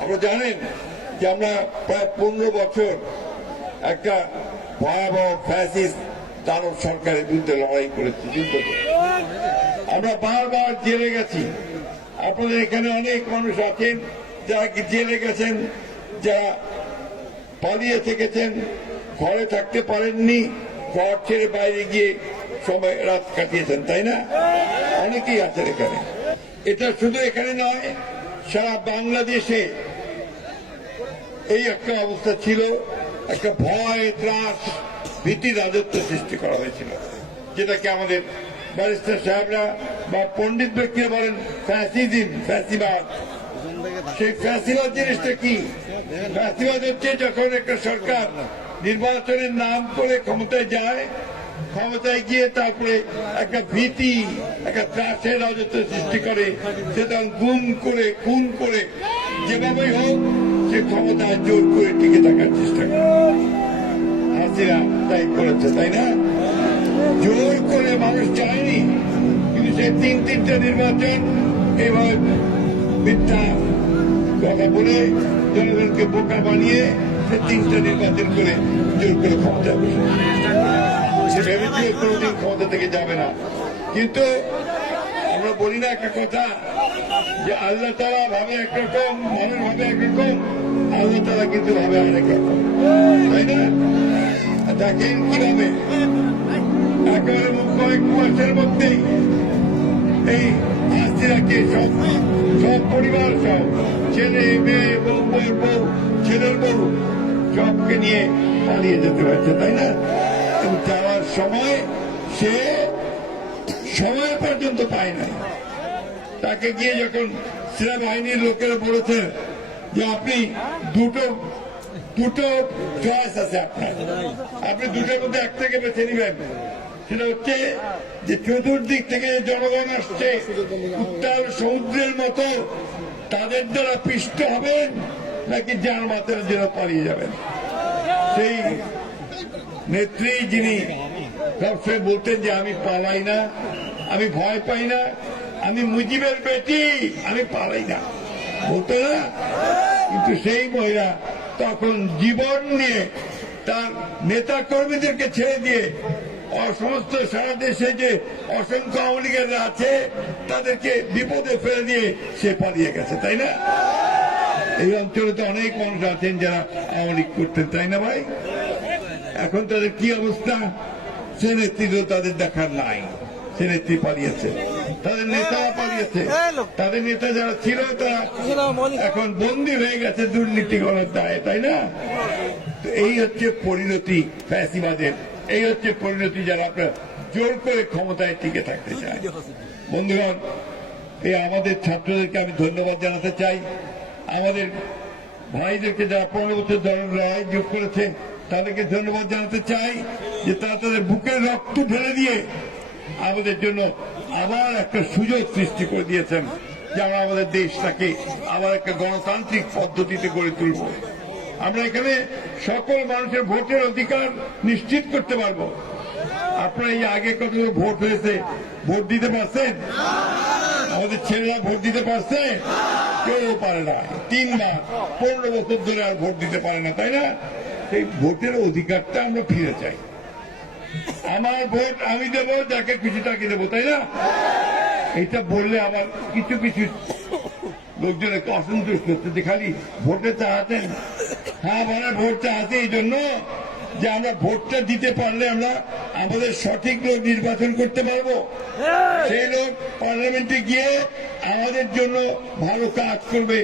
আপনারা জানেন যে আমরা প্রায় 15 বছর একটা ভয়াবহ ফ্যাসিস্ট দানব সরকারের বিরুদ্ধে লড়াই করেছি, যুদ্ধ করে আমরা বারবার জেলে গেছি। আপনাদের এখানে অনেক মানুষ আছেন যারা জেলে গেছেন, যারা পালিয়ে থেকেছেন, ঘরে থাকতে পারেননি, ঘর ছেড়ে বাইরে গিয়ে সময় রাত কাটিয়েছেন, তাই না? অনেকেই আছেন এখানে। এটা শুধু এখানে নয়, সারা বাংলাদেশে এই একটা অবস্থা ছিল। একটা ভয়, ত্রাস, ভীতি রাজত্ব সৃষ্টি করা হয়েছিল, যেটাকে আমাদের ব্যারিস্টার সাহেবরা বা পণ্ডিত ব্যক্তিরা বলেন ফ্যাসিজম, ফ্যাসিবাদ। সেই ফ্যাসিবাদ জিনিসটা কি? ফ্যাসিবাদ হচ্ছে যখন একটা সরকার নির্বাচনের নাম করে ক্ষমতায় যায়, ক্ষমতায় গিয়ে তারপরে একটা ভীতি, একটা ত্রাসের রাজত্ব সৃষ্টি করে, সে তখন গুম করে, খুন করে, যেভাবেই হোক সে ক্ষমতায় জোর করে টিকে থাকার চেষ্টা করে। হাসিনা তাই করেছে, তাই না? জোর করে মানুষ চায়নি, কিন্তু সে তিনটা নির্বাচন এইভাবে মিথ্যা কথা বলে জনগণকে বোকা বানিয়ে সে 3টা নির্বাচন করে জোর করে ক্ষমতায় বসে। সে ভেবেছিল কোনোদিন ক্ষমতা থেকে যাবে না। কিন্তু আমরা বলি না একটা কথা যে আল্লাহ তাআলা ভাবে একরকম, মানুষ ভাবে একরকম, আল্লাহ তাআলা কিন্তু ভাবে আরেক রকম, তাই না? দেখেন কিভাবে একেবারে কয়েক মাসের মধ্যেই এই হাসিনাকে সব পরিবার, সব ছেলে মেয়ে, বউ, ছেলের বউ সবকে নিয়ে পালিয়ে যেতে হয়েছে, তাই না? যাওয়ার সময় সে সময় পর্যন্ত পায় নাই। তাকে গিয়ে যখন সেনাবাহিনীর লোকেরা বলেছে যে আপনি দুটো চয়েস আছে আপনার, আপনি দুটোর মধ্যে একটাকে বেছে নিবেন, সেটা হচ্ছে যে চতুর্দিক থেকে জনগণ আসছে উত্তাল সমুদ্রের মতো, তাদের দ্বারা পিষ্ট হবেন নাকি যার মাথার জন্য পালিয়ে যাবেন। সেই নেত্রী যিনি সবসময় বলতেন যে আমি পালাই না, আমি ভয় পাই না, আমি মুজিবের বেটি, আমি পালাই না, বলতো না? কিন্তু সেই মহিলা তখন জীবন নিয়ে তার নেতা কর্মীদেরকে ছেড়ে দিয়ে সমস্ত সারা দেশে যে অসংখ্য আওয়ামী লীগের আছে তাদেরকে বিপদে ফেলে দিয়ে সে পালিয়ে গেছে, তাই না? এই অঞ্চলে তো অনেক মানুষ আছেন যারা আওয়ামী লীগ করতেন, তাই না ভাই? এখন তাদের কি অবস্থা? সে নেতৃত্ব তাদের দেখার নাই, সে নেত্রী পালিয়েছে, তাদের নেতারা পালিয়েছে, তাদের নেতা যারা ছিল তারা এখন বন্দী হয়ে গেছে দুর্নীতি করার দায়ে, তাই না? এই হচ্ছে পরিণতি ফ্যাসিবাদের, এই হচ্ছে পরিণতি যারা আপনার জোর করে ক্ষমতায় টিকে থাকতে চায়। বন্ধুগণ, এই আমাদের ছাত্রদেরকে আমি ধন্যবাদ জানাতে চাই, আমাদের ভাইদেরকে যারা 15 বছর ধরে লড়াই যোগ করেছে তাদেরকে ধন্যবাদ জানাতে চাই যে তারা তাদের বুকের রক্ত ঢেলে দিয়ে আমাদের জন্য আবার একটা সুযোগ সৃষ্টি করে দিয়েছেন যে আমরা আমাদের দেশটাকে আবার একটা গণতান্ত্রিক পদ্ধতিতে গড়ে তুলব। আমরা এখানে সকল মানুষের ভোটের অধিকার নিশ্চিত করতে পারবো। আপনারা এই আগে কতগুলো ভোট হয়েছে, ভোট দিতে পারছেন? আমাদের ছেলেরা ভোট দিতে পারছে? কেউ পারে না। 3 মাস 15 বছর ধরে আর ভোট দিতে পারে না, তাই না? সেই ভোটের অধিকারটা আমরা ফিরে চাই। আমার ভোট আমি দেবো, যাকে খুশি তাকে দেবো, তাই না? এটা বললে আবার কিছু লোকজন একটু অসন্তুষ্ট হচ্ছে যে খালি ভোটে চাহাতেন। হ্যাঁ, মানে ভোট চাহাতে এই জন্য যে আমরা ভোটটা দিতে পারলে আমরা আমাদের সঠিক লোক নির্বাচন করতে পারবো, সেই লোক পার্লামেন্টে গিয়ে আমাদের জন্য ভালো কাজ করবে।